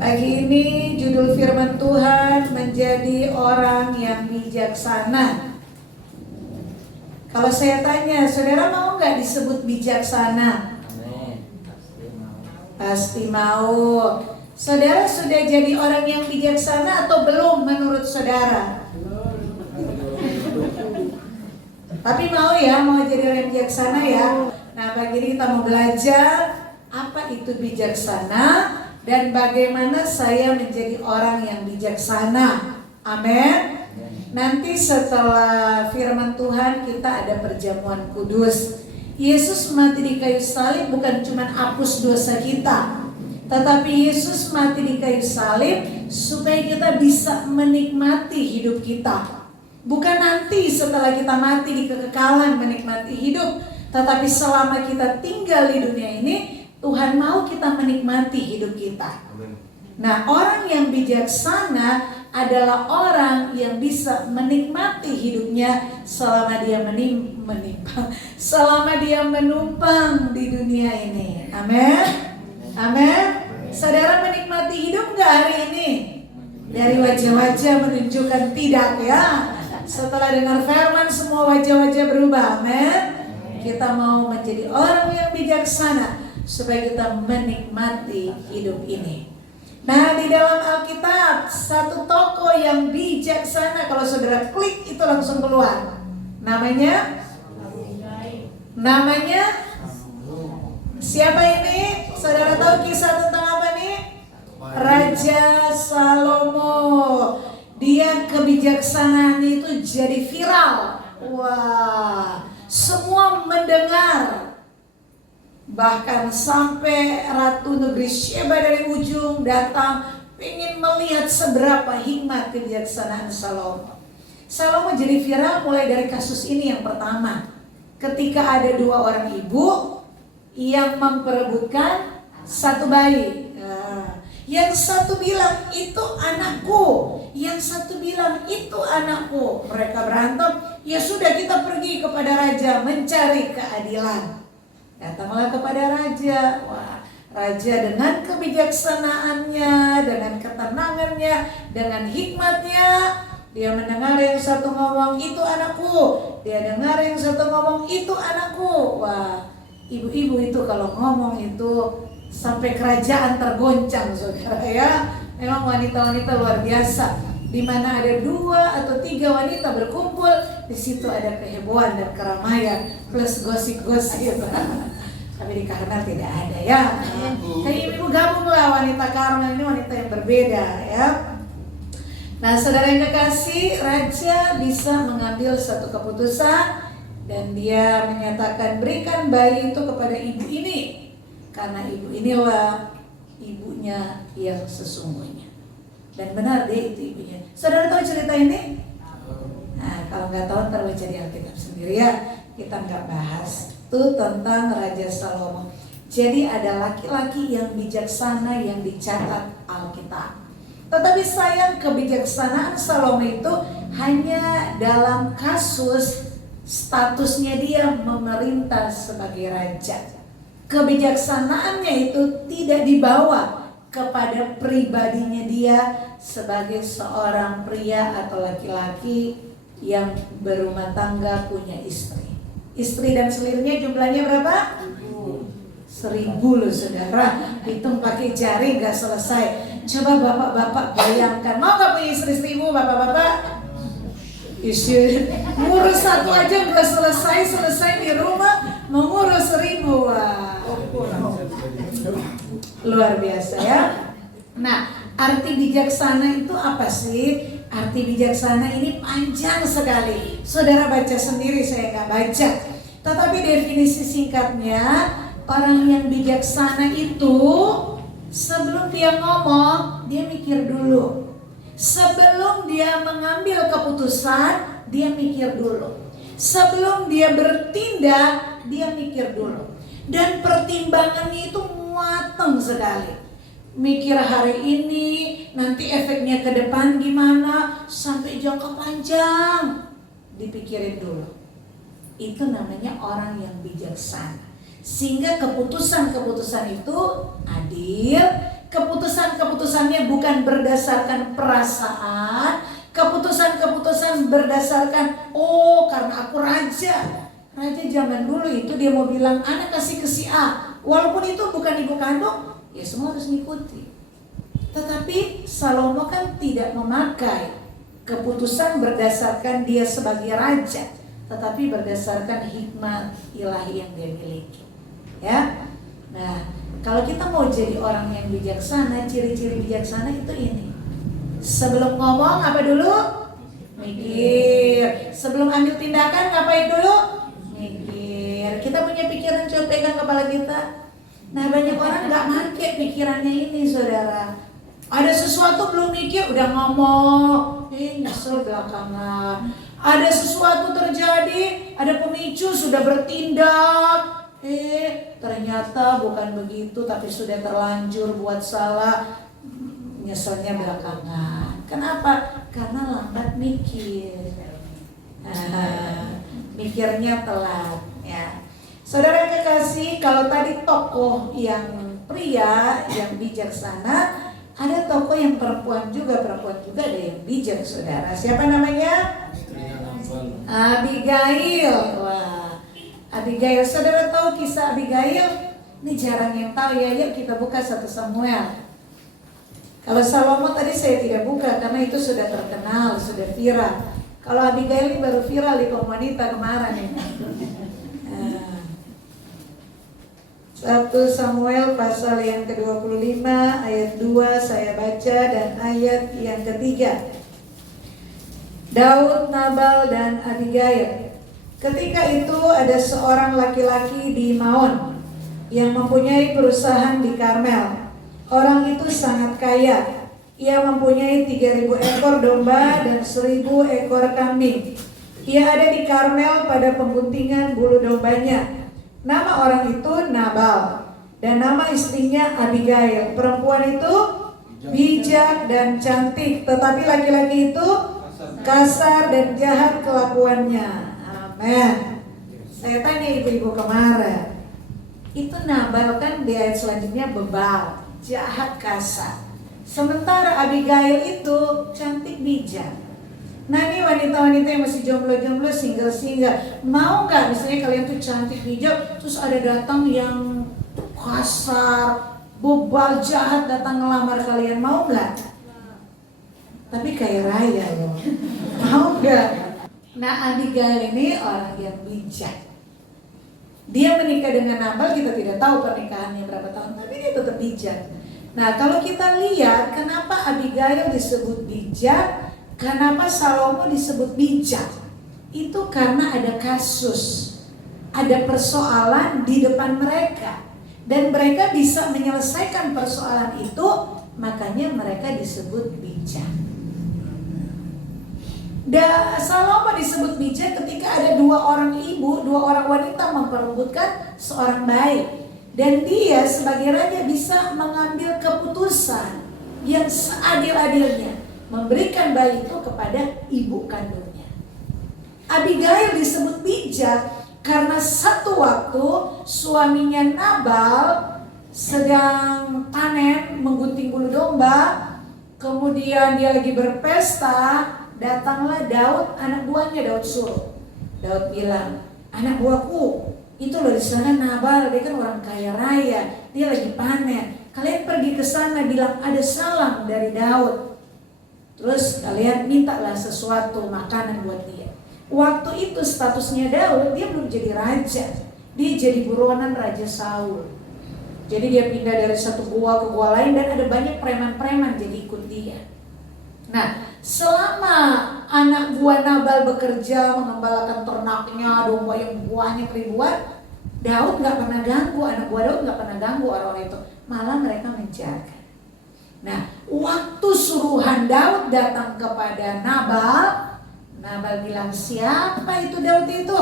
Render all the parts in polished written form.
Pagi ini judul firman Tuhan menjadi orang yang bijaksana. Kalau saya tanya, saudara mau nggak disebut bijaksana? Amin. Pasti mau. Saudara sudah jadi orang yang bijaksana atau belum menurut saudara? Tapi mau ya, mau jadi orang yang bijaksana ya. Nah, pagi ini kita mau belajar apa itu bijaksana dan bagaimana saya menjadi orang yang bijaksana. Amin. Nanti setelah firman Tuhan kita ada perjamuan kudus. Yesus mati di kayu salib bukan cuma hapus dosa kita, tetapi Yesus mati di kayu salib supaya kita bisa menikmati hidup kita. Bukan nanti setelah kita mati di kekekalan menikmati hidup, tetapi selama kita tinggal di dunia ini, Tuhan mau kita menikmati hidup kita. Nah, orang yang bijaksana adalah orang yang bisa menikmati hidupnya selama dia selama dia menumpang di dunia ini. Amin. Amin. Saudara menikmati hidup nggak hari ini? Dari wajah-wajah menunjukkan tidak ya. Setelah dengar firman semua wajah-wajah berubah. Amin. Kita mau menjadi orang yang bijaksana supaya kita menikmati hidup ini. Nah, di dalam Alkitab satu tokoh yang bijaksana, kalau saudara klik itu langsung keluar. Namanya siapa ini? Saudara tahu kisah tentang apa nih? Raja Salomo. Dia kebijaksanaan itu jadi viral. Wah, semua mendengar. Bahkan sampai Ratu Negeri Sheba dari ujung datang ingin melihat seberapa hikmat kebijaksanaan Salomo. Salomo jadi viral mulai dari kasus ini yang pertama. Ketika ada dua orang ibu yang memperebutkan satu bayi. Yang satu bilang itu anakku, yang satu bilang itu anakku. Mereka berantem. Ya sudah, kita pergi kepada raja mencari keadilan. Datanglah kepada raja. Wah, raja dengan kebijaksanaannya, dengan ketenangannya, dengan hikmatnya, dia mendengar yang satu ngomong itu anakku, dia dengar yang satu ngomong itu anakku. Wah, ibu-ibu itu kalau ngomong itu sampai kerajaan tergoncang, saudara ya. Memang wanita-wanita luar biasa. Di mana ada 2 atau 3 wanita berkumpul, di situ ada kehebohan dan keramaian plus gosip-gosip. Tapi di Karmel tidak ada ya. Kayak ibu gabunglah wanita Karmel ini wanita yang berbeda ya. Nah, saudara yang kekasih, raja bisa mengambil satu keputusan dan dia menyatakan berikan bayi itu kepada ibu ini, karena ibu inilah ibunya yang sesungguhnya. Dan benar deh itu ibunya. Saudara tahu cerita ini? Nah, kalau nggak tahu ntar baca di Alkitab sendiri ya. Kita nggak bahas itu tentang Raja Salomo. Jadi ada laki-laki yang bijaksana yang dicatat Alkitab. Tetapi sayang kebijaksanaan Salomo itu hanya dalam kasus statusnya dia memerintah sebagai raja. Kebijaksanaannya itu tidak dibawa kepada pribadinya dia sebagai seorang pria atau laki-laki yang berumah tangga punya istri. Istri dan selirnya jumlahnya berapa? 1000 loh saudara. Hitung pakai jari gak selesai. Coba bapak-bapak bayangkan, mau gak punya istri 1000 bapak-bapak? Istri ngurus satu aja gak selesai di rumah, mengurus 1000. Wah, luar biasa ya. Nah, arti bijaksana itu apa sih? Arti bijaksana ini panjang sekali. Saudara baca sendiri, saya nggak baca. Tetapi definisi singkatnya, orang yang bijaksana itu sebelum dia ngomong, dia mikir dulu. Sebelum dia mengambil keputusan, dia mikir dulu. Sebelum dia bertindak, dia mikir dulu. Dan pertimbangannya itu matang sekali. Mikir hari ini, nanti efeknya ke depan gimana, sampai jangka panjang. Dipikirin dulu. Itu namanya orang yang bijaksana. Sehingga keputusan-keputusan itu adil, keputusan-keputusannya bukan berdasarkan perasaan, keputusan-keputusan berdasarkan karena aku raja. Raja zaman dulu itu dia mau bilang anak kasih ke si A, walaupun itu bukan ibu kandung, ya semua harus ngikuti. Tetapi Salomo kan tidak memakai keputusan berdasarkan dia sebagai raja, tetapi berdasarkan hikmat ilahi yang dia miliki. Ya. Nah, kalau kita mau jadi orang yang bijaksana, ciri-ciri bijaksana itu ini. Sebelum ngomong apa dulu? Mikir. Sebelum ambil tindakan ngapain dulu? Mikir. Kita punya pikiran, coba pegang kepala kita. Nah, banyak orang gak pakai pikirannya ini, saudara. Ada sesuatu belum mikir udah ngomong, nyesel belakangan. Ada sesuatu terjadi, ada pemicu sudah bertindak, ternyata bukan begitu, tapi sudah terlanjur buat salah, nyeselnya belakangan. Kenapa? Karena lambat mikir, mikirnya telat. Ya, saudara yang kekasih, kalau tadi tokoh yang pria yang bijaksana, ada tokoh yang perempuan juga ada yang bijak, saudara. Siapa namanya? Abigail. Wah, Abigail. Saudara tahu kisah Abigail? Ini jarang yang tahu ya. Yuk kita buka 1 Samuel. Kalau Salomo tadi saya tidak buka karena itu sudah terkenal, sudah viral. Kalau Abigail ini baru viral di kaum wanita kemarin ini. 1 Samuel pasal yang ke-25 ayat 2 saya baca dan ayat yang ketiga. Daud, Nabal dan Abigail. Ketika itu ada seorang laki-laki di Maon yang mempunyai perusahaan di Karmel. Orang itu sangat kaya. Ia mempunyai 3.000 ekor domba dan 1.000 ekor kambing. Ia ada di Karmel pada pengguntingan bulu dombanya. Nama orang itu Nabal dan nama istrinya Abigail. Perempuan itu bijak dan cantik, tetapi laki-laki itu kasar dan jahat kelakuannya. Amin. Saya tanya ibu-ibu kemarin, itu Nabal kan di ayat selanjutnya bebal, jahat, kasar. Sementara Abigail itu cantik, bijak. Nah, ini wanita-wanita yang masih jomblo-jomblo, single-single, mau nggak misalnya kalian tuh cantik, bijak, terus ada datang yang kasar, bebal, jahat datang ngelamar kalian, mau nggak? Tapi kaya raya loh, mau nggak? Nah, Abigail ini orang yang bijak. Dia menikah dengan Nabal, kita tidak tahu pernikahannya berapa tahun, tapi dia tetap bijak. Nah, kalau kita lihat kenapa Abigail disebut bijak, kenapa Salomo disebut bijak? Itu karena ada kasus, ada persoalan di depan mereka, dan mereka bisa menyelesaikan persoalan itu, makanya mereka disebut bijak. Dan Salomo disebut bijak ketika ada 2 orang ibu, 2 orang wanita memperebutkan seorang bayi, dan dia sebagai raja bisa mengambil keputusan yang seadil-adilnya, memberikan bayi itu kepada ibu kandungnya. Abigail disebut bijak karena satu waktu suaminya Nabal sedang panen, menggunting bulu domba, kemudian dia lagi berpesta, datanglah Daud, anak buahnya. Daud suruh, Daud bilang, anak buahku itu loh di sana Nabal, dia kan orang kaya raya, dia lagi panen, kalian pergi ke sana bilang ada salam dari Daud. Terus kalian mintalah sesuatu makanan buat dia. Waktu itu statusnya Daud, dia belum jadi raja. Dia jadi buronan Raja Saul. Jadi dia pindah dari satu gua ke gua lain, dan ada banyak preman-preman jadi ikut dia. Nah, selama anak buah Nabal bekerja mengembalakan ternaknya, domba yang buahnya ribuan, Daud gak pernah ganggu, anak buah Daud gak pernah ganggu orang-orang itu. Malah mereka menjaga. Nah, waktu suruhan Daud datang kepada Nabal, Nabal bilang, siapa itu Daud itu?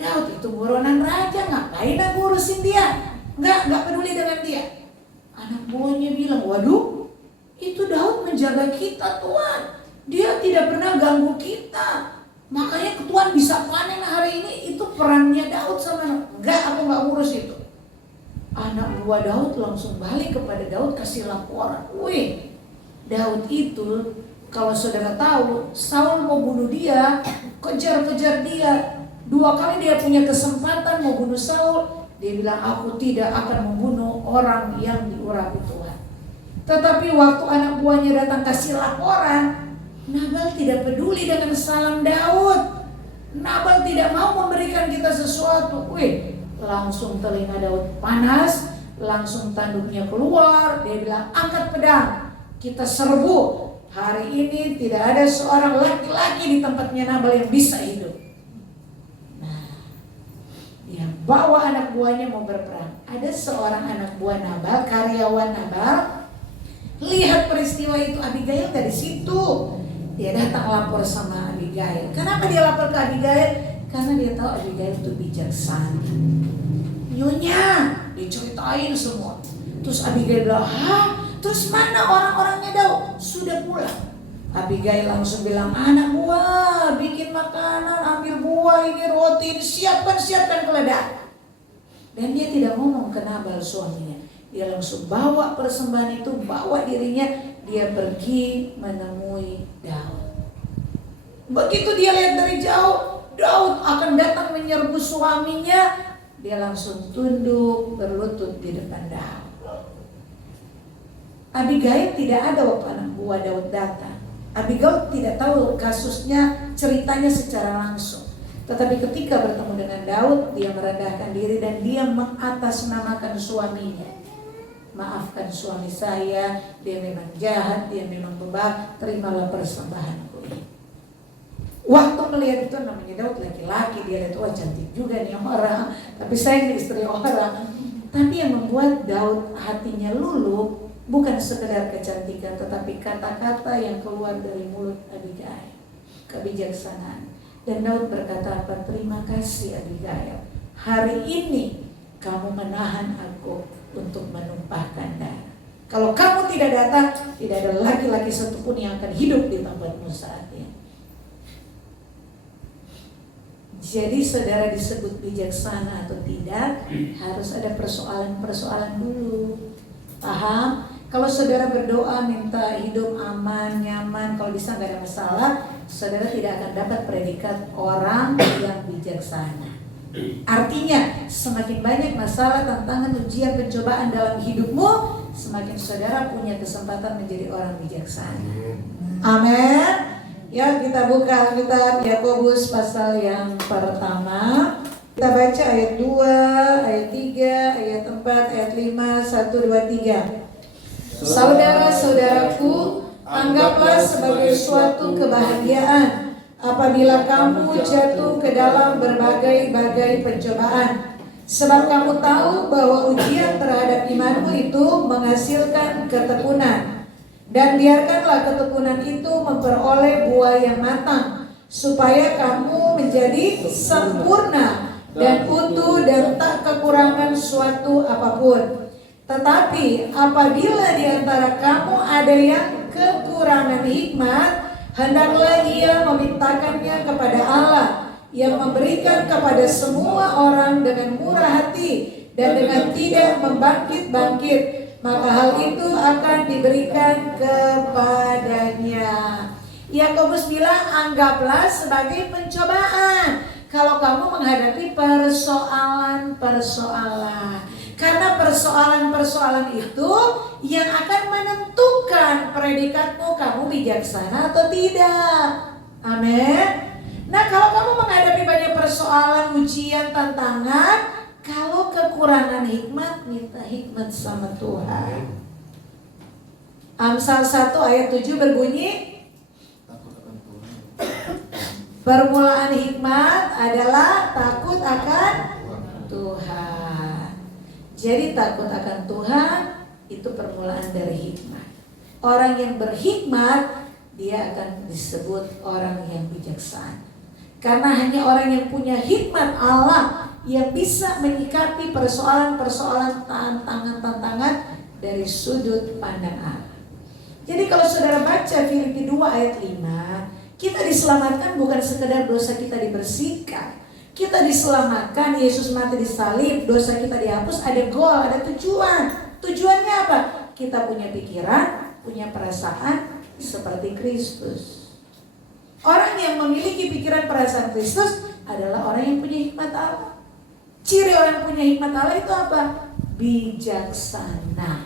Daud itu buronan raja, ngapain aku urusin dia? Nggak peduli dengan dia. Anak buahnya bilang, waduh, itu Daud menjaga kita Tuan. Dia tidak pernah ganggu kita. Makanya Tuan bisa panen hari ini, itu perannya Daud sama. Enggak, aku nggak urus itu. anak buah Daud langsung balik kepada Daud kasih laporan. Wih, Daud itu kalau saudara tahu, Saul mau bunuh dia, kejar-kejar dia. 2 kali dia punya kesempatan mau bunuh Saul. Dia bilang, aku tidak akan membunuh orang yang diurapi Tuhan. Tetapi waktu anak buahnya datang kasih laporan, Nabal tidak peduli dengan salam Daud. Nabal tidak mau memberikan kita sesuatu. Wih, langsung telinga Daud panas, langsung tanduknya keluar. Dia bilang, angkat pedang, kita serbu. Hari ini tidak ada seorang laki-laki di tempatnya Nabal yang bisa hidup. Nah, dia bawa anak buahnya mau berperang. Ada seorang anak buah Nabal, karyawan Nabal, lihat peristiwa itu. Abigail gak di situ. Dia datang lapor sama Abigail. Kenapa dia lapor ke Abigail? Karena dia tahu Abigail itu bijaksana. Nyonya, diceritain semua. Terus Abigail bilang, hah? Terus mana orang-orangnya Daud? Sudah pulang. Abigail langsung bilang, anak buah, bikin makanan, ambil buah, ini roti, siapkan keledai. Dan dia tidak ngomong ke Nabal suaminya. Dia langsung bawa persembahan itu, bawa dirinya. Dia pergi menemui Daud. Begitu dia lihat dari jauh, Daud akan datang menyerbu suaminya. Dia langsung tunduk berlutut di depan Daud. Abigail tidak ada waktu anak buah Daud datang. Abigail tidak tahu kasusnya, ceritanya secara langsung. Tetapi ketika bertemu dengan Daud, dia merendahkan diri dan dia mengatasnamakan suaminya. Maafkan suami saya, dia memang jahat, dia memang bebal, terimalah persembahanku ini. Waktu melihat itu, namanya Daud laki-laki, dia lihat, wah cantik juga nih orang, tapi saya ini istri orang. Tapi yang membuat Daud hatinya luluh bukan sekedar kecantikan, tetapi kata-kata yang keluar dari mulut Abigail, kebijaksanaan. Dan Daud berkata apa? Terima kasih Abigail, hari ini kamu menahan aku untuk menumpahkan darah. Kalau kamu tidak datang, tidak ada laki-laki satupun yang akan hidup di tempatmu saat ini. Jadi saudara disebut bijaksana atau tidak, harus ada persoalan-persoalan dulu. Paham? Kalau saudara berdoa minta hidup aman, nyaman, kalau bisa gak ada masalah, saudara tidak akan dapat predikat orang yang bijaksana. Artinya semakin banyak masalah, tantangan, ujian, pencobaan dalam hidupmu, semakin saudara punya kesempatan menjadi orang bijaksana. Amin. Ya, kita buka kitab Yakobus pasal yang pertama. Kita baca ayat 2, ayat 3, ayat 4, ayat 5, 1, 2, 3. Saudara-saudaraku, anggaplah sebagai suatu kebahagiaan apabila kamu jatuh ke dalam berbagai-bagai pencobaan. Sebab kamu tahu bahwa ujian terhadap imanmu itu menghasilkan ketekunan. Dan biarkanlah ketekunan itu memperoleh buah yang matang, supaya kamu menjadi sempurna dan utuh dan tak kekurangan suatu apapun. Tetapi apabila di antara kamu ada yang kekurangan hikmat, hendaklah ia memintakannya kepada Allah, yang memberikan kepada semua orang dengan murah hati dan dengan tidak membangkit-bangkit, maka hal itu akan diberikan kepadanya. Yakobus bilang, anggaplah sebagai pencobaan kalau kamu menghadapi persoalan-persoalan. Karena persoalan-persoalan itu yang akan menentukan predikatmu, kamu bijaksana atau tidak. Amin. Nah, kalau kamu menghadapi banyak persoalan, ujian, tantangan, kalau kekurangan hikmat, minta hikmat sama Tuhan. Amsal 1 ayat 7 berbunyi, permulaan hikmat adalah takut akan Tuhan. Jadi takut akan Tuhan itu permulaan dari hikmat. Orang yang berhikmat, dia akan disebut orang yang bijaksana. Karena hanya orang yang punya hikmat Allah yang bisa menyikapi persoalan-persoalan, tantangan-tantangan dari sudut pandang Allah. Jadi kalau saudara baca Filipi 2 ayat 5, kita diselamatkan bukan sekedar dosa kita dibersihkan. Kita diselamatkan, Yesus mati di salib, dosa kita dihapus, ada goal, ada tujuan. Tujuannya apa? Kita punya pikiran, punya perasaan seperti Kristus. Orang yang memiliki pikiran perasaan Kristus adalah orang yang punya hikmat Allah. Ciri orang yang punya hikmat Allah itu apa? Bijaksana.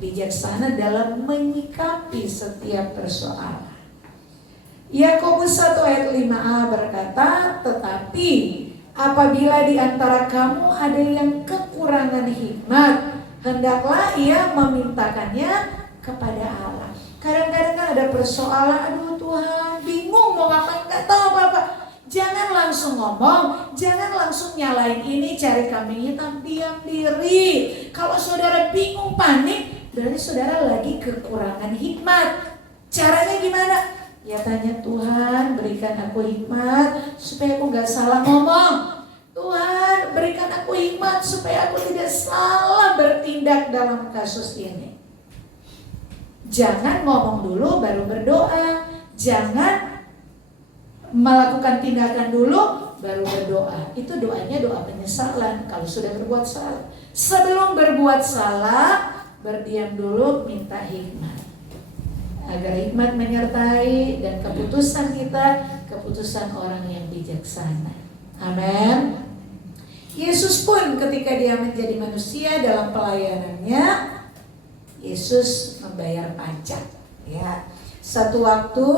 Bijaksana dalam menyikapi setiap persoalan. Yakobus 1 ayat 5a berkata, tetapi apabila di antara kamu ada yang kekurangan hikmat, hendaklah ia memintakannya kepada Allah. Kadang-kadang kan ada persoalan, aduh Tuhan, bingung mau ngapain, gak tahu apa-apa. Jangan langsung ngomong, jangan langsung nyalain ini, cari kambing hitam, diam diri. Kalau saudara bingung, panik, berarti saudara lagi kekurangan hikmat. Caranya gimana? Ya tanya, Tuhan berikan aku hikmat supaya aku gak salah ngomong. Tuhan berikan aku hikmat supaya aku tidak salah bertindak dalam kasus ini. Jangan ngomong dulu baru berdoa. Jangan melakukan tindakan dulu baru berdoa. Itu doanya doa penyesalan kalau sudah berbuat salah. Sebelum berbuat salah, berdiam dulu, minta hikmat. Agar hikmat menyertai dan keputusan kita, keputusan orang yang bijaksana. Amin. Yesus pun ketika dia menjadi manusia dalam pelayanannya, Yesus membayar pajak. Ya, satu waktu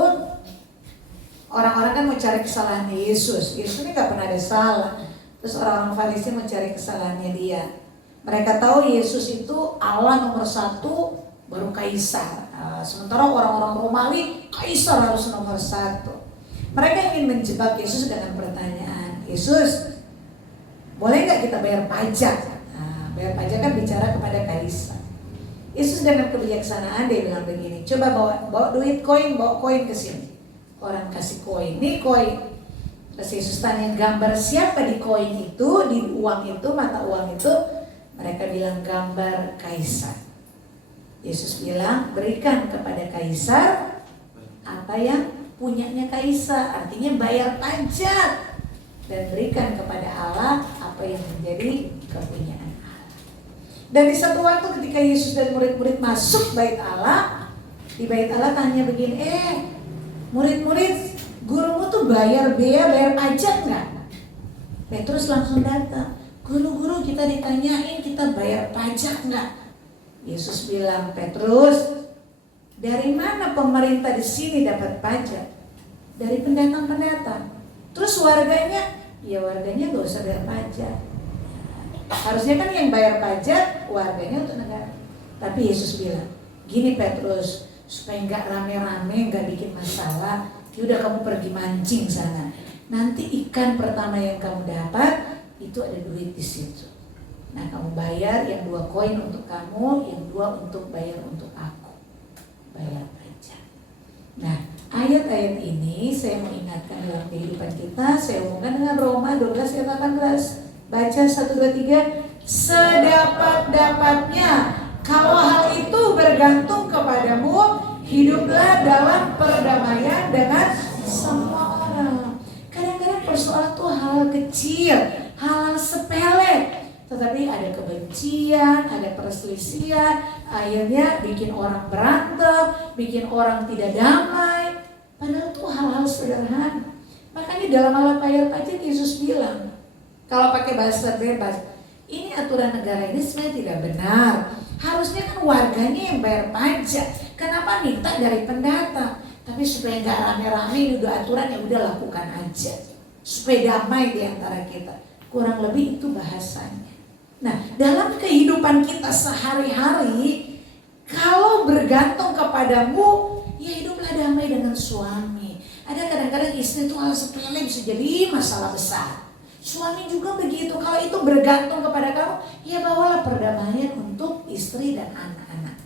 orang-orang kan mau cari kesalahannya Yesus. Yesus ini gak pernah ada salah. Terus orang-orang Farisi mencari kesalahannya dia. Mereka tahu Yesus itu Allah nomor 1, baru Kaisar. Sementara orang-orang Romawi, Kaisar harus nomor 1. Mereka ingin menjebak Yesus dengan pertanyaan, Yesus, boleh gak kita bayar pajak? Bayar pajak kan bicara kepada Kaisar. Yesus dengan kebijaksanaan dia bilang begini, coba bawa duit koin, bawa koin ke sini. Orang kasih koin, ini koin. Terus Yesus tanya gambar siapa di koin itu, di uang itu, mata uang itu. Mereka bilang gambar Kaisar. Yesus bilang berikan kepada Kaisar apa yang punyanya Kaisar, artinya bayar pajak, dan berikan kepada Allah apa yang menjadi kepunyaan Allah. Dan di satu waktu ketika Yesus dan murid-murid masuk bait Allah, di bait Allah tanya begini, murid-murid, gurumu tuh bayar bea, bayar pajak nggak? Petrus langsung datang, guru-guru kita ditanyain kita bayar pajak nggak? Yesus bilang, Petrus, dari mana pemerintah di sini dapat pajak? Dari pendatang-pendatang. Terus warganya, ya warganya gak usah bayar pajak. Harusnya kan yang bayar pajak warganya untuk negara. Tapi Yesus bilang, gini Petrus, supaya gak rame-rame, gak bikin masalah, yaudah kamu pergi mancing sana. Nanti ikan pertama yang kamu dapat itu ada duit di situ. Nah kamu bayar yang 2 koin untuk kamu, yang 2 untuk bayar untuk aku. Bayar pajak. Nah ayat-ayat ini saya mau ingatkan dalam kehidupan kita. Saya hubungkan dengan Roma 12 ayat 18. Baca 1, 2, 3. Sedapat-dapatnya kalau hal itu bergantung kepadamu, hiduplah dalam perdamaian dengan semua orang. Kadang-kadang persoalan itu hal kecil, hal sepele, tetapi ada kebencian, ada perselisihan, akhirnya bikin orang berantem, bikin orang tidak damai. Padahal itu hal-hal sederhana. Makanya dalam alat bayar pajak Yesus bilang, kalau pakai bahasa bebas, ini aturan negara ini sebenarnya tidak benar. Harusnya kan warganya yang bayar pajak. Kenapa minta dari pendatang? Tapi supaya nggak rame-rame, ini udah aturan, ya udah lakukan aja. Supaya damai di antara kita. Kurang lebih itu bahasanya. Nah, dalam kehidupan kita sehari-hari, kalau bergantung kepadamu, ya hiduplah damai dengan suami. Ada kadang-kadang istri itu hal sepele bisa jadi masalah besar. Suami juga begitu, kalau itu bergantung kepada kamu, ya bawalah perdamaian untuk istri dan anak-anak.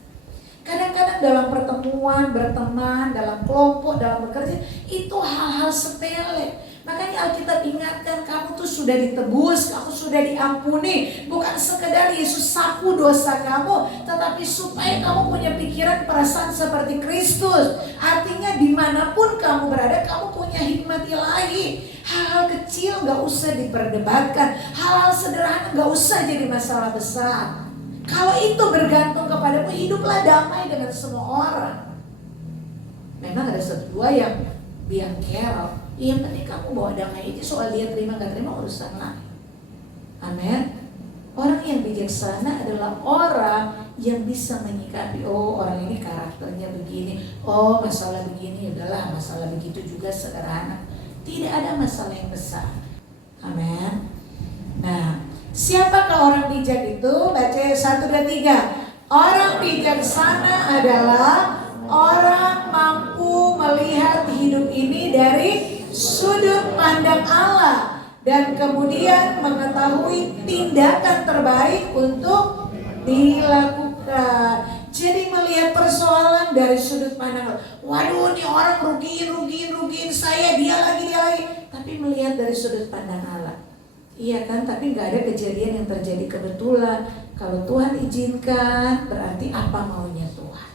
Kadang-kadang dalam pertemuan, berteman, dalam kelompok, dalam bekerja, itu hal-hal sepele. Makanya Alkitab ingatkan, kamu tuh sudah ditebus, kamu sudah diampuni. Bukan sekedar Yesus sapu dosa kamu, tetapi supaya kamu punya pikiran perasaan seperti Kristus. Artinya dimanapun kamu berada, kamu punya hikmat ilahi. Hal-hal kecil gak usah diperdebatkan, hal-hal sederhana gak usah jadi masalah besar. Kalau itu bergantung kepadamu, hiduplah damai dengan semua orang. Memang ada satu dua yang biangkerok. Yang penting kamu bawa damai itu, soal dia terima gak terima urusan lain. Amin. Orang yang bijaksana adalah orang yang bisa menyikapi, oh orang ini karakternya begini, oh masalah begini, udahlah masalah begitu juga sederhana. Tidak ada masalah yang besar. Amin. Nah, siapakah orang bijak itu? Baca 1, 2, 3. Orang bijaksana adalah orang mampu melihat hidup ini dari sudut pandang Allah dan kemudian mengetahui tindakan terbaik untuk dilakukan. Jadi melihat persoalan dari sudut pandang Allah. Waduh, ini orang rugiin saya, dia lagi. Tapi melihat dari sudut pandang Allah. Iya kan, tapi gak ada kejadian yang terjadi kebetulan. Kalau Tuhan izinkan, berarti apa maunya Tuhan.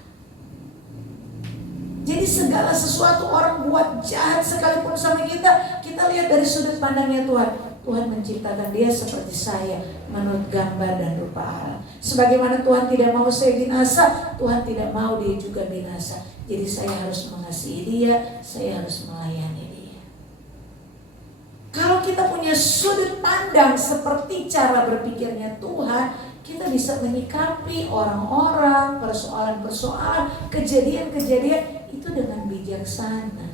Jadi segala sesuatu orang buat jahat sekalipun sama kita lihat dari sudut pandangnya Tuhan. Tuhan menciptakan dia seperti saya, menurut gambar dan rupa Allah. Sebagaimana Tuhan tidak mau saya binasa, Tuhan tidak mau dia juga binasa. Jadi saya harus mengasihi dia, saya harus melayani dia. Kalau kita punya sudut pandang seperti cara berpikirnya Tuhan, kita bisa menyikapi orang-orang, persoalan-persoalan, kejadian-kejadian itu dengan bijaksana.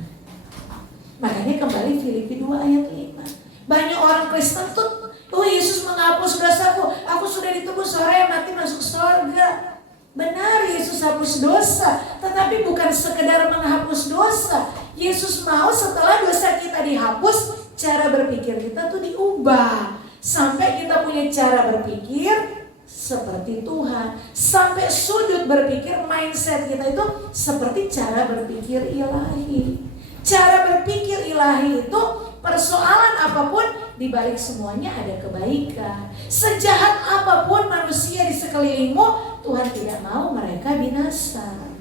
Makanya kembali Filipi 2 ayat 5. Banyak orang Kristen tuh, oh Yesus menghapus dosaku, aku sudah ditebus, sore mati masuk surga. Benar, Yesus hapus dosa, tetapi bukan sekedar menghapus dosa. Yesus mau setelah dosa kita dihapus, cara berpikir kita tuh diubah. Sampai kita punya cara berpikir seperti Tuhan. Sampai sudut berpikir, mindset kita itu seperti cara berpikir ilahi. Cara berpikir ilahi itu persoalan apapun di balik semuanya ada kebaikan. Sejahat apapun manusia di sekelilingmu, Tuhan tidak mau mereka binasa.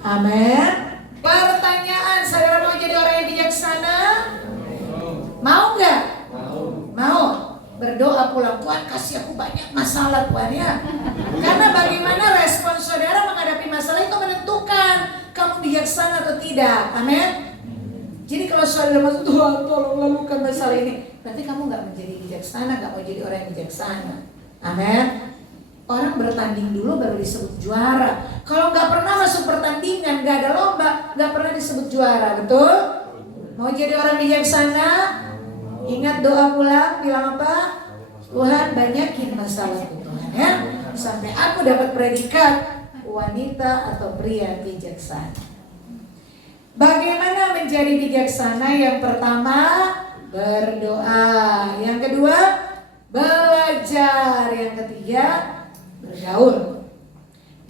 Amin. Pertanyaan, saudara mau jadi orang yang bijaksana? Mau nggak? Mau. Berdoa pulang, Tuhan kasih aku banyak masalah Tuhan ya. Karena bagaimana respon saudara menghadapi masalah itu menentukan kamu bijaksana atau tidak. Amin. Jadi kalau saudara masuk, Tuhan tolong lakukan masalah ini, berarti kamu gak menjadi bijaksana, gak mau jadi orang yang bijaksana. Amin. Orang bertanding dulu baru disebut juara. Kalau gak pernah masuk pertandingan, gak ada lomba, gak pernah disebut juara. Betul? Mau jadi orang bijaksana? Ingat doa pulang, bilang apa? Tuhan banyakin masalahku Tuhan ya, sampai aku dapat predikat wanita atau pria bijaksana. Bagaimana menjadi bijaksana? Yang pertama, berdoa. Yang kedua, belajar. Yang ketiga, bergaul.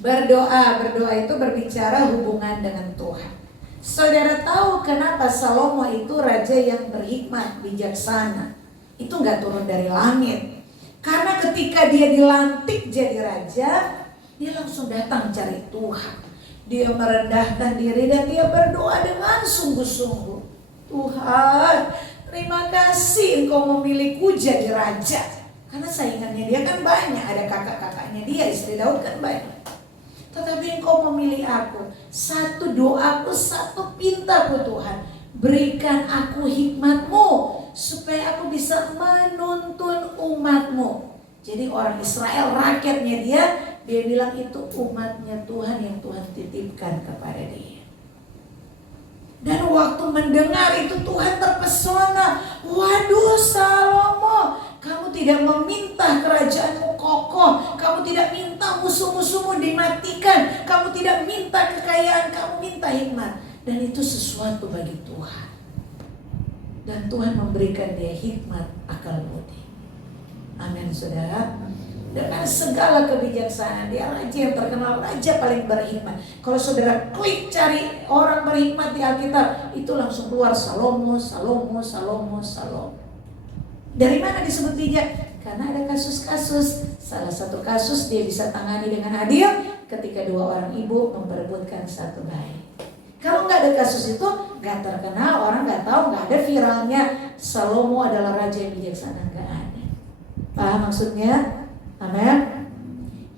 Berdoa itu berbicara hubungan dengan Tuhan. Saudara tahu kenapa Salomo itu raja yang berhikmat, bijaksana? Itu gak turun dari langit. Karena ketika dia dilantik jadi raja, dia langsung datang cari Tuhan. Dia merendahkan diri dan dia berdoa dengan sungguh-sungguh. Tuhan, terima kasih Engkau memilihku jadi raja. Karena saingannya dia kan banyak, ada kakak-kakaknya dia, istri Daud kan banyak. Tetapi Engkau memilih aku. Satu doaku, satu pintaku Tuhan, berikan aku hikmat-Mu supaya aku bisa menuntun umat-Mu. Jadi orang Israel, rakyatnya dia bilang itu umatnya Tuhan yang Tuhan titipkan kepada dia. Dan waktu mendengar itu Tuhan terpesona. Waduh Salomo, kamu tidak meminta kerajaanmu kokoh, kamu tidak minta musuh-musuhmu dimatikan, kamu tidak minta kekayaan, kamu minta hikmat. Dan itu sesuatu bagi Tuhan. Dan Tuhan memberikan dia hikmat, akal budi. Amin saudara. dengan segala kebijaksanaan. Dia raja yang terkenal, raja paling berhikmat. Kalau saudara klik cari orang berhikmat di Alkitab, itu langsung keluar Salomo. Dari mana disebut bijak? Karena ada kasus-kasus. Salah satu kasus dia bisa tangani dengan adil ketika dua orang ibu memperebutkan satu bayi. Kalau nggak ada kasus itu, nggak terkenal, orang nggak tahu, nggak ada viralnya Salomo adalah raja yang bijaksana, nggak ada. Paham maksudnya? Amin.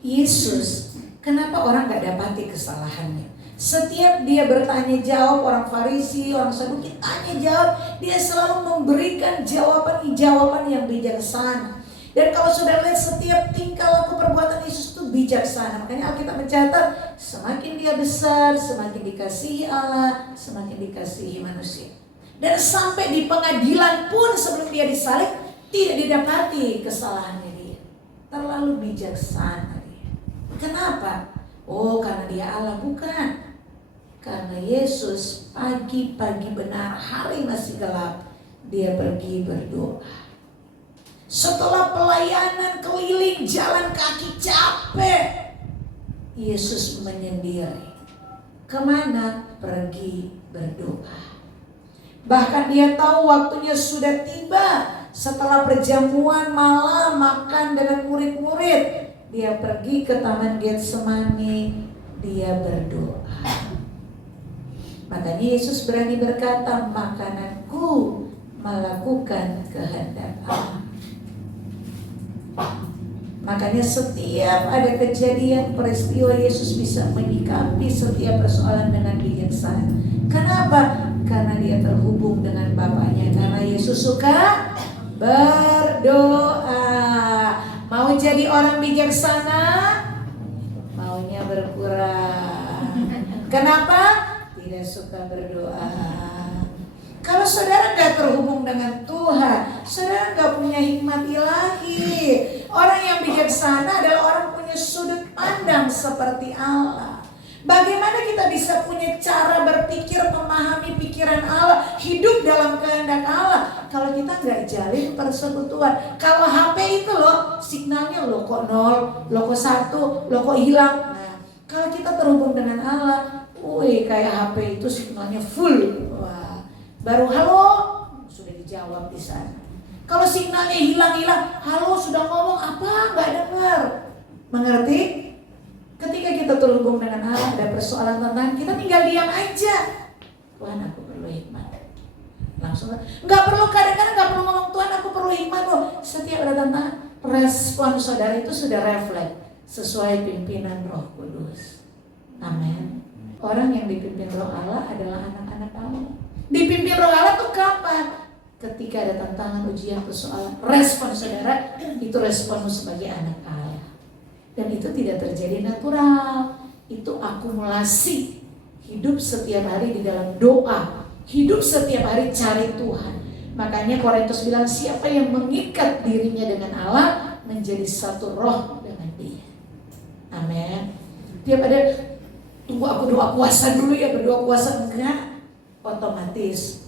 Yesus, kenapa orang nggak dapati kesalahannya? Setiap dia bertanya jawab, orang Farisi, orang Saduki tanya jawab, dia selalu memberikan jawaban yang bijaksana. Dan kalau sudah lihat setiap tingkah laku perbuatan Yesus itu bijaksana. Makanya Alkitab mencatat, semakin dia besar, semakin dikasihi Allah, semakin dikasihi manusia. Dan sampai di pengadilan pun sebelum dia disalib, tidak didapati kesalahannya dia. Terlalu bijaksana dia. Kenapa? Oh, karena dia Allah? Bukan. Karena Yesus pagi-pagi benar, hari masih gelap, dia pergi berdoa. Setelah pelayanan keliling jalan kaki capek, Yesus menyendiri. Kemana? Pergi berdoa. Bahkan dia tahu waktunya sudah tiba. Setelah perjamuan malam makan dengan murid-murid, dia pergi ke Taman Getsemani, dia berdoa. Makanya Yesus berani berkata, makananku melakukan kehendak Allah. Makanya setiap ada kejadian peristiwa Yesus bisa menyikapi setiap persoalan dengan bijaksana. Kenapa? Karena dia terhubung dengan Bapaknya. Karena Yesus suka berdoa. Mau jadi orang bijaksana? Maunya berkurang. Kenapa? Tidak suka berdoa. Kalau saudara gak terhubung dengan Tuhan, saudara gak punya hikmat ilahi. Orang yang bijaksana adalah orang punya sudut pandang seperti Allah. Bagaimana kita bisa punya cara berpikir, memahami pikiran Allah, hidup dalam kehendak Allah, kalau kita gak jalin persekutuan. Kalau HP itu loh, signalnya loh kok 0, loh kok 1, loh kok hilang. Nah, kalau kita terhubung dengan Allah, kayak HP itu signalnya full. Baru halo sudah dijawab di sana. Kalau signalnya hilang-hilang, halo sudah ngomong apa nggak dengar. Mengerti? Ketika kita terhubung dengan Allah, ada persoalan tentang kita tinggal diam aja. Tuhan, aku perlu hikmat. Langsung nggak perlu, kadang-kadang nggak perlu ngomong Tuhan aku perlu hikmat loh. Setiap ada tentang respon saudara itu sudah refleks sesuai pimpinan Roh Kudus. Amin. Orang yang dipimpin Roh Allah adalah anak-anak Allah. Dipimpin Roh Allah tuh kapan? Ketika ada tantangan, ujian, persoalan, respon saudara itu responmu sebagai anak Allah. Dan itu tidak terjadi natural. Itu akumulasi. Hidup setiap hari di dalam doa. Hidup setiap hari cari Tuhan. Makanya Korintus bilang, siapa yang mengikat dirinya dengan Allah menjadi satu roh dengan Dia. Amin. Tiap ada, tunggu aku doa puasa dulu ya, berdoa puasa enggak. Otomatis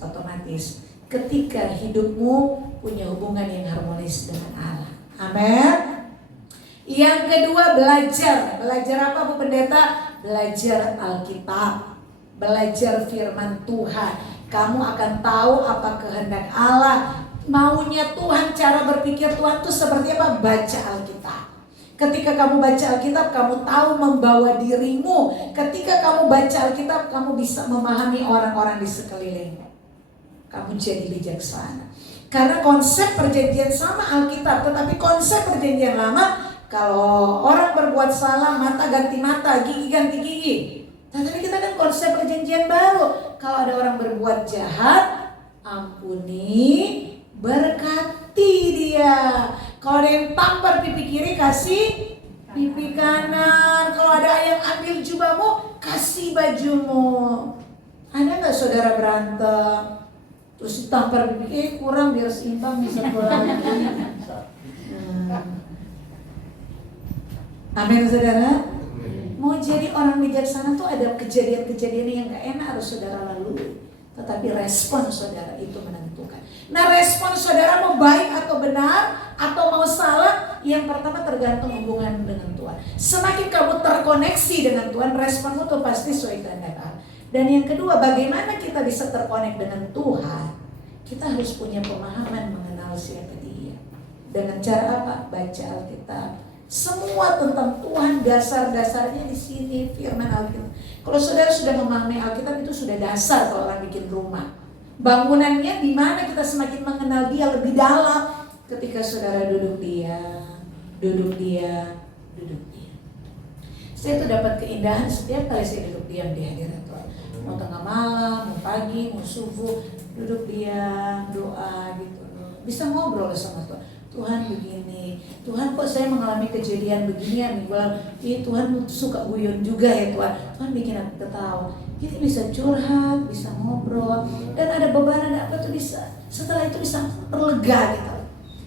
ketika hidupmu punya hubungan yang harmonis dengan Allah. Amin. Yang kedua, belajar apa Bu Pendeta? Belajar Alkitab, belajar firman Tuhan. Kamu akan tahu apa kehendak Allah, maunya Tuhan, cara berpikir Tuhan itu seperti apa. Baca Alkitab. Ketika kamu baca Alkitab, kamu tahu membawa dirimu. Ketika kamu baca Alkitab, kamu bisa memahami orang-orang di sekelilingmu. Kamu jadi bijaksana. Karena konsep perjanjian sama Alkitab, tetapi konsep perjanjian lama, kalau orang berbuat salah, mata ganti mata, gigi ganti gigi. Tetapi kita kan konsep perjanjian baru. Kalau ada orang berbuat jahat, ampuni, berkati dia. Kalau ada yang tampar pipi kiri, kasih pipi kanan. Kalau ada yang ambil jubahmu, kasih bajumu. Ada gak saudara berantem terus ditampar pipi kiri, kurang biar seimbang bisa pulang. Amin saudara. Mau jadi orang bijaksana tuh ada kejadian-kejadian yang gak enak harus saudara lalui. tetapi respon saudara itu menentukan. Nah, respon saudara mau baik atau benar atau mau salah, yang pertama tergantung hubungan dengan Tuhan. Semakin kamu terkoneksi dengan Tuhan, responmu tuh pasti sesuai kehendak Allah. Dan yang kedua, bagaimana kita bisa terkonek dengan Tuhan? Kita harus punya pemahaman mengenal siapa Dia. Dengan cara apa? Baca Alkitab. Semua tentang Tuhan, dasar-dasarnya di sini, firman Alkitab. Kalau saudara sudah memahami Alkitab, itu sudah dasar kalau orang bikin rumah. Bangunannya di mana kita semakin mengenal Dia lebih dalam. Ketika saudara duduk diam. Saya tuh dapat keindahan setiap kali saya duduk diam di hadirat Tuhan. Mau tengah malam, mau pagi, mau subuh, duduk diam, doa gitu. Bisa ngobrol sama Tuhan. Tuhan begini, Tuhan kok saya mengalami kejadian begini ya minggu lalu. Tuhan suka guyon juga ya Tuhan. Tuhan bikin aku ketawa. Kita bisa curhat, bisa ngobrol, dan ada beban, ada apa tuh bisa. Setelah itu bisa terlega gitu.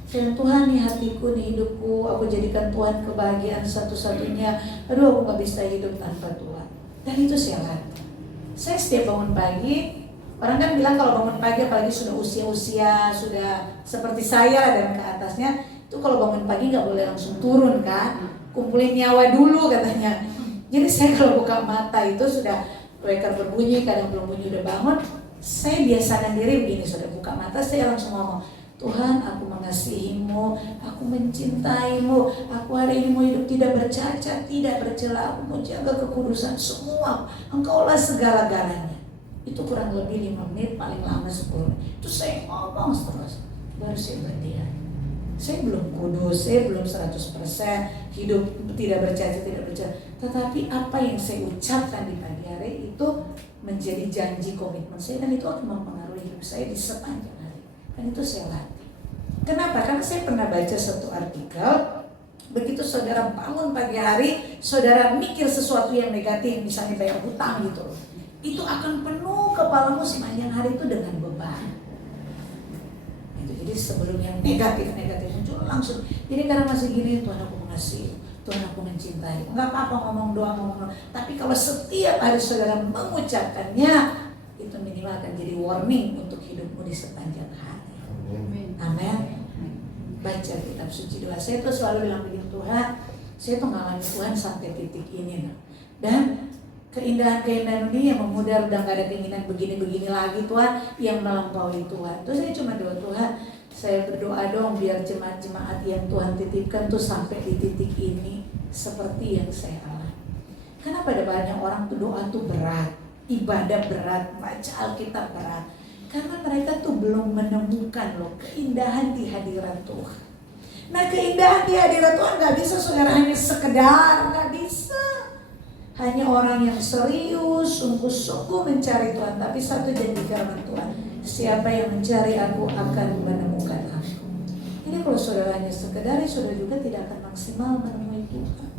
Saya Tuhan nih hatiku, nih hidupku, aku jadikan Tuhan kebahagiaan satu-satunya. Aduh, aku gak bisa hidup tanpa Tuhan. Dan itu saya latih. Saya setiap bangun pagi, orang kan bilang kalau bangun pagi apalagi sudah usia-usia, sudah seperti saya dan ke atasnya, itu kalau bangun pagi gak boleh langsung turun kan, kumpulin nyawa dulu katanya. Jadi saya kalau buka mata itu sudah waker berbunyi, kadang belum bunyi udah bangun, saya biasakan diri begini, sudah buka mata saya langsung ngomong, Tuhan, aku mengasihimu, aku mencintaimu, aku hari ini mau hidup tidak bercacat, tidak bercela, aku mau jaga kekudusan semua, Engkaulah segala-galanya. Itu kurang lebih 5 menit, paling lama 10 menit. Itu saya ngomong terus, baru saya berdiam. Saya belum kudus, saya belum 100% hidup tidak bercacat, tidak bercela. Tetapi apa yang saya ucapkan di pagi hari itu menjadi janji komitmen saya, dan itu akan mempengaruhi hidup saya di sepanjang hari. Dan itu saya latih. Kenapa? Karena saya pernah baca satu artikel, begitu saudara bangun pagi hari, saudara mikir sesuatu yang negatif, misalnya bayar hutang gitu, itu akan penuh kepalamu sepanjang hari itu dengan beban. Jadi sebelum yang negatif muncul langsung. Jadi karena masih gini, Tuhan aku mengasihi, Tuhan aku mencintai. Enggak apa-apa ngomong doang. Tapi kalau setiap hari saudara mengucapkannya, itu minimal akan jadi warning untuk hidupmu di sepanjang hari. Amin. Baca kitab suci doa. Saya tuh selalu bilang begini, Tuhan, saya tuh ngalami Tuhan sampai titik ini. Dan keindahan-keindahan ini yang memudar, udah gak ada keinginan begini-begini lagi Tuhan, yang melampaui Tuhan. Terus saya cuma doa, Tuhan, saya berdoa dong biar jemaat-jemaat yang Tuhan titipkan tuh sampai di titik ini seperti yang saya alami. Karena pada banyak orang tuh doa tuh berat, ibadah berat, baca Alkitab berat. Karena mereka tuh belum menemukan loh keindahan di hadirat Tuhan. Nah, keindahan di hadirat Tuhan gak bisa saudara hanya sekedar, gak bisa. Hanya orang yang serius, sungguh-sungguh mencari Tuhan. Tapi satu janji firman Tuhan, siapa yang mencari aku akan menemukan aku. Jadi kalau saudara hanya sekedar, saudara juga tidak akan maksimal menemui Tuhan.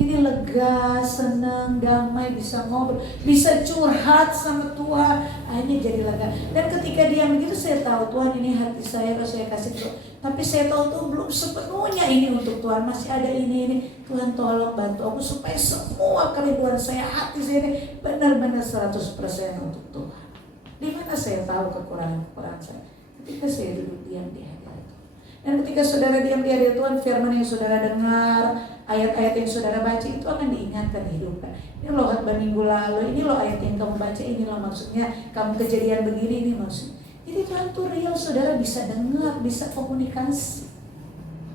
Jadi lega, senang, damai, bisa ngobrol, bisa curhat sama Tuhan, akhirnya jadi lega. Dan ketika dia begitu, saya tahu Tuhan ini hati saya, kalau saya kasih Tuhan. Tapi saya tahu tuh belum sepenuhnya ini untuk Tuhan, masih ada ini. Tuhan tolong bantu aku supaya semua kerinduan saya, hati saya ini benar-benar 100% untuk Tuhan. Di mana saya tahu kekurangan saya? Ketika saya duduk diam di hadirat Tuhan. Dan ketika saudara diam di hadirat Tuhan, firman yang saudara dengar, ayat-ayat yang saudara baca itu akan diingatkan hidupkan. Ini loh khotbah minggu lalu, ini loh ayat yang kamu baca, ini loh maksudnya, kamu kejadian begini, ini maksudnya. Jadi Tuhan tuh real, saudara bisa dengar, bisa komunikasi.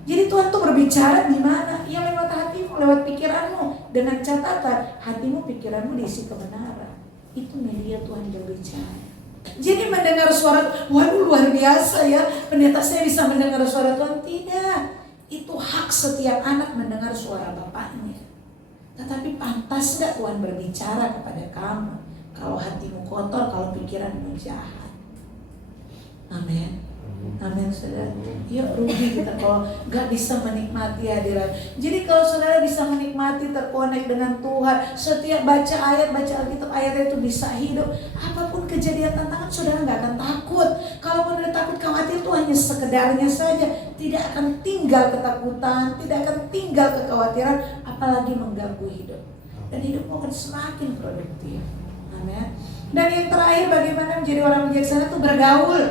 Jadi Tuhan tuh berbicara di mana? Ya lewat hatimu, lewat pikiranmu. Dengan catatan, hatimu, pikiranmu diisi kebenaran. Itu media Tuhan berbicara. Jadi mendengar suara, waduh luar biasa ya, pendeta saya bisa mendengar suara Tuhan. Tidak. Itu hak setiap anak mendengar suara bapaknya. Tetapi pantas gak Tuhan berbicara kepada kamu kalau hatimu kotor, kalau pikiranmu jahat? Amin. Amin saudara. Ya rugi kita kalau gak bisa menikmati hadirat. Jadi kalau saudara bisa menikmati, terkonek dengan Tuhan, setiap baca ayat, baca Alkitab, ayat itu bisa hidup. Apapun kejadian tantangan, saudara gak akan takut. Kalaupun ada takut, khawatir itu hanya sekedarnya saja. Tidak akan tinggal ketakutan, tidak akan tinggal kekhawatiran, apalagi mengganggu hidup. Dan hidupmu akan semakin produktif. Amin. Dan yang terakhir, bagaimana menjadi orang bijaksana itu bergaul.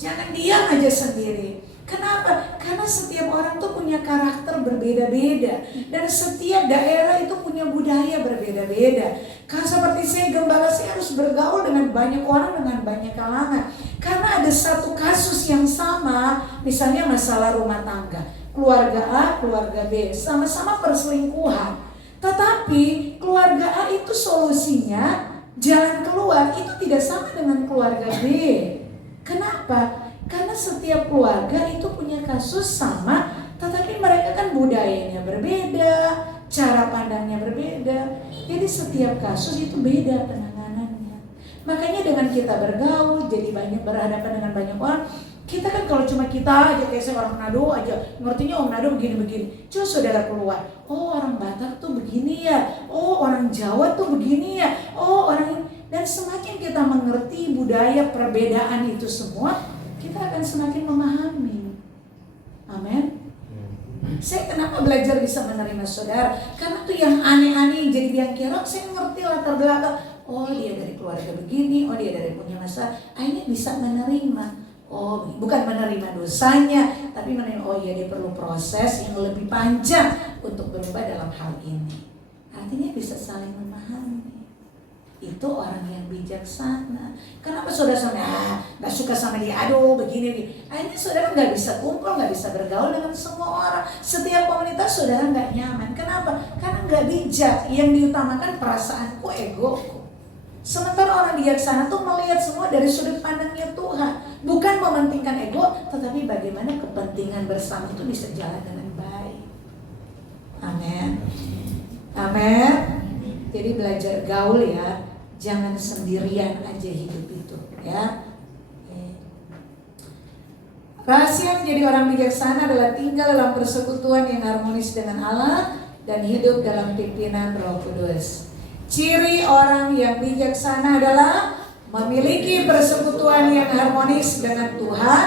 Jangan diam aja sendiri. Kenapa? Karena setiap orang tuh punya karakter berbeda-beda. Dan setiap daerah itu punya budaya berbeda-beda. Karena seperti saya gembala, saya harus bergaul dengan banyak orang, dengan banyak kalangan. Karena ada satu kasus yang sama, misalnya masalah rumah tangga. Keluarga A, keluarga B, sama-sama perselingkuhan. Tetapi keluarga A itu solusinya, jalan keluar itu tidak sama dengan keluarga B. Kenapa? Karena setiap keluarga itu punya kasus sama, tetapi mereka kan budayanya berbeda, cara pandangnya berbeda. Jadi setiap kasus itu beda penanganannya. Makanya dengan kita bergaul, jadi banyak berhadapan dengan banyak orang, kita kan kalau cuma kita aja, kayak saya orang Manado aja, ngertinya orang Manado begini-begini. Coba saudara keluar, oh orang Batak tuh begini ya, oh orang Jawa tuh begini ya, oh orang ini. Dan semakin kita mengerti budaya perbedaan itu semua, kita akan semakin memahami. Amin. Saya kenapa belajar bisa menerima saudara? Karena tuh yang aneh-aneh jadi biang kerok, saya ngerti latar belakang. Oh dia dari keluarga begini, oh dia dari punya masalah. Akhirnya bisa menerima. Oh bukan menerima dosanya, tapi menerima, oh iya dia perlu proses yang lebih panjang untuk berubah dalam hal ini. Artinya bisa saling memahami. Itu orang yang bijaksana. Kenapa saudara sama gak suka sama dia, aduh begini. Akhirnya saudara gak bisa kumpul, gak bisa bergaul dengan semua orang. Setiap komunitas saudara gak nyaman. Kenapa? Karena gak bijak. Yang diutamakan perasaanku, egoku. Sementara orang bijaksana tuh melihat semua dari sudut pandangnya Tuhan. Bukan mementingkan ego, tetapi bagaimana kepentingan bersama itu bisa jalan dengan baik. Amin. Amin. Jadi belajar gaul ya. Jangan sendirian aja hidup itu ya. Rahasia menjadi orang bijaksana adalah tinggal dalam persekutuan yang harmonis dengan Allah dan hidup dalam pimpinan Roh Kudus. Ciri orang yang bijaksana adalah memiliki persekutuan yang harmonis dengan Tuhan,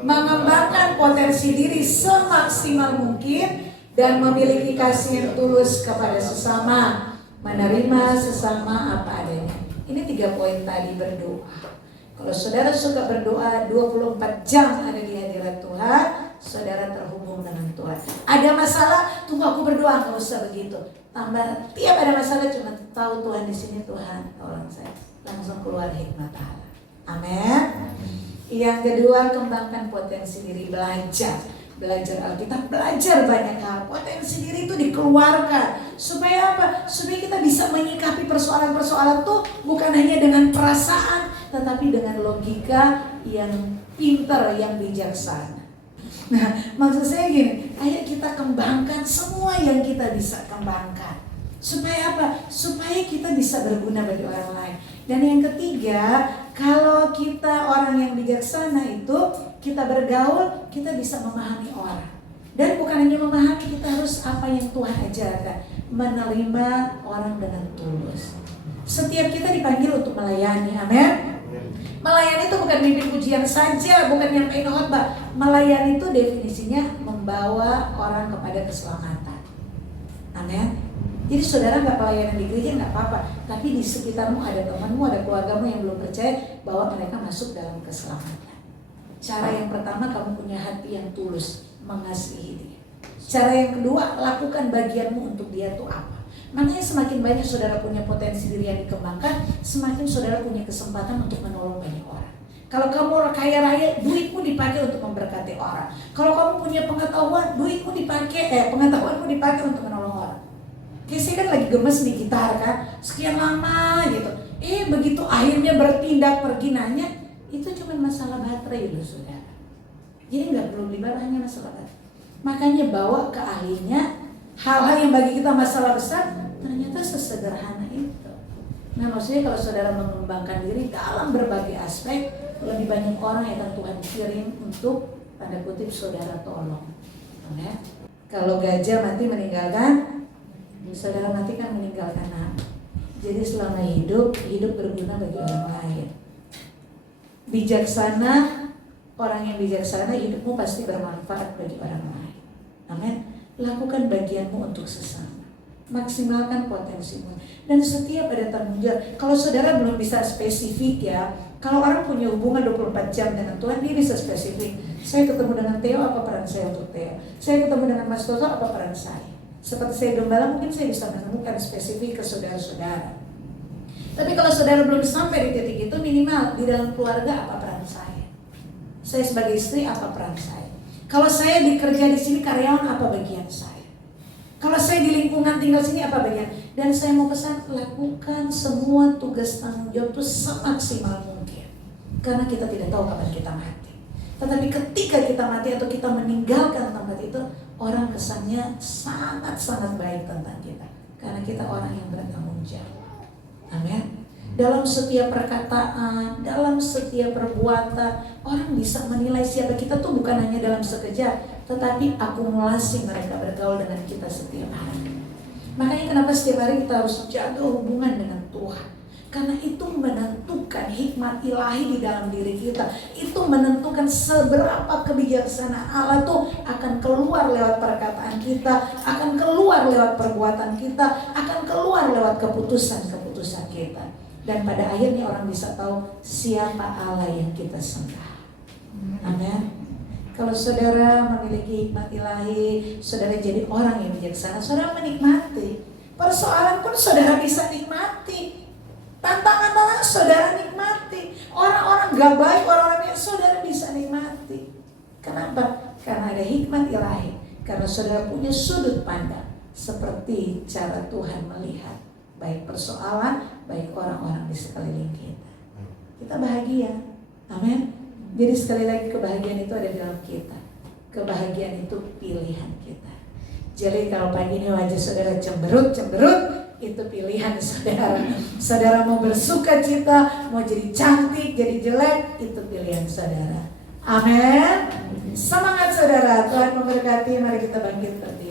mengembangkan potensi diri semaksimal mungkin, dan memiliki kasih yang tulus kepada sesama, menerima sesama apa adanya. Ini 3 poin tadi berdoa. Kalau saudara suka berdoa 24 jam ada di hadirat Tuhan, saudara terhubung dengan Tuhan. Ada masalah, tunggu aku berdoa, nggak usah begitu. Tambah tiap ada masalah cuma tahu Tuhan di sini, Tuhan tolong saya. Langsung keluar hikmat Allah. Amin. Yang kedua, kembangkan potensi diri, belajar Alkitab, belajar banyak hal. Potensi diri itu dikeluarkan. Supaya apa? Supaya kita bisa menyikapi persoalan-persoalan itu bukan hanya dengan perasaan, tetapi dengan logika yang pintar, yang bijaksana. Nah, maksud saya gini, ayo kita kembangkan semua yang kita bisa kembangkan. Supaya apa? Supaya kita bisa berguna bagi orang lain. Dan yang ketiga, kalau kita orang yang bijaksana itu, kita bergaul, kita bisa memahami orang. Dan bukan hanya memahami, kita harus apa yang Tuhan ajarkan, menerima orang dengan tulus. Setiap kita dipanggil untuk melayani, amin. Melayani itu bukan mimpin pujian saja, bukan nyampein khotbah. Melayani itu definisinya membawa orang kepada keselamatan, amin. Jadi saudara nggak pelayanan di gereja nggak apa-apa, tapi di sekitarmu ada temanmu, ada keluargamu yang belum percaya bahwa mereka masuk dalam keselamatan. Cara yang pertama, kamu punya hati yang tulus mengasihi dia. Cara yang kedua, lakukan bagianmu untuk dia itu apa. Makanya semakin banyak saudara punya potensi diri yang dikembangkan, semakin saudara punya kesempatan untuk menolong banyak orang. Kalau kamu orang kaya raya, duitmu dipakai untuk memberkati orang. Kalau kamu punya pengetahuan, duitmu dipakai, pengetahuanmu dipakai untuk menolong orang. Kayak saya kan lagi gemes nih gitar kan, sekian lama gitu. Begitu akhirnya bertindak pergi nanya, itu cuma masalah baterai loh saudara. Jadi nggak perlu dibahas, hanya masalah baterai. Makanya bawa ke ahlinya. Hal-hal yang bagi kita masalah besar ternyata sesederhana itu. Nah maksudnya kalau saudara mengembangkan diri dalam berbagai aspek, lebih banyak orang yang akan Tuhan kirim untuk tanda kutip saudara tolong. Ya. Kalau gajah mati meninggalkan, saudara mati kan meninggalkan anak. Jadi selama hidup berguna bagi orang lain. Bijaksana, orang yang bijaksana hidupmu pasti bermanfaat bagi orang lain. Amin. Lakukan bagianmu untuk sesama. Maksimalkan potensimu. Dan setiap ada tanggung jawab. Kalau saudara belum bisa spesifik ya, kalau orang punya hubungan 24 jam dengan Tuhan, dia bisa spesifik. Saya ketemu dengan Theo, apa peran saya untuk Theo? Saya ketemu dengan Mas Toto, apa peran saya? Seperti saya gembala, mungkin saya bisa menemukan spesifik ke saudara-saudara. Tapi kalau saudara belum sampai di titik itu, minimal di dalam keluarga apa peran saya? Saya sebagai istri, apa peran saya? Kalau saya bekerja di sini karyawan, apa bagian saya? Kalau saya di lingkungan tinggal sini, apa bagian? Dan saya mau pesan, lakukan semua tugas tanggung jawab itu semaksimal mungkin. Karena kita tidak tahu kapan kita mati. Tetapi ketika kita mati atau kita meninggalkan tempat itu, orang kesannya sangat-sangat baik tentang kita. Karena kita orang yang bertanggung jawab. Amin. Dalam setiap perkataan, dalam setiap perbuatan, orang bisa menilai siapa kita tuh bukan hanya dalam sekejap, tetapi akumulasi mereka bergaul dengan kita setiap hari. Makanya kenapa setiap hari kita harus jaga hubungan dengan Tuhan. Karena itu menentukan hikmat ilahi di dalam diri kita. Itu menentukan seberapa kebijaksanaan Allah tuh akan keluar lewat perkataan kita, akan keluar lewat perbuatan kita, akan keluar lewat keputusan-keputusan kita. Dan pada akhirnya orang bisa tahu siapa Allah yang kita sembah. Amin. Kalau saudara memiliki hikmat ilahi, saudara jadi orang yang bijaksana, saudara menikmati. Persoalan pun saudara bisa nikmati. Tantangan-tantangan saudara nikmati. Orang-orang gak baik, orang-orang yang saudara bisa nikmati. Kenapa? Karena ada hikmat ilahi. Karena saudara punya sudut pandang seperti cara Tuhan melihat baik persoalan, baik orang-orang di sekeliling kita. Kita bahagia. Amin. Jadi sekali lagi kebahagiaan itu ada dalam kita. Kebahagiaan itu pilihan kita. Jadi kalau pagi ini wajah saudara cemberut, itu pilihan saudara. Saudara mau bersuka cita, mau jadi cantik, jadi jelek, itu pilihan saudara. Amin. Semangat saudara, Tuhan memberkati. Mari kita bangkit berdiri.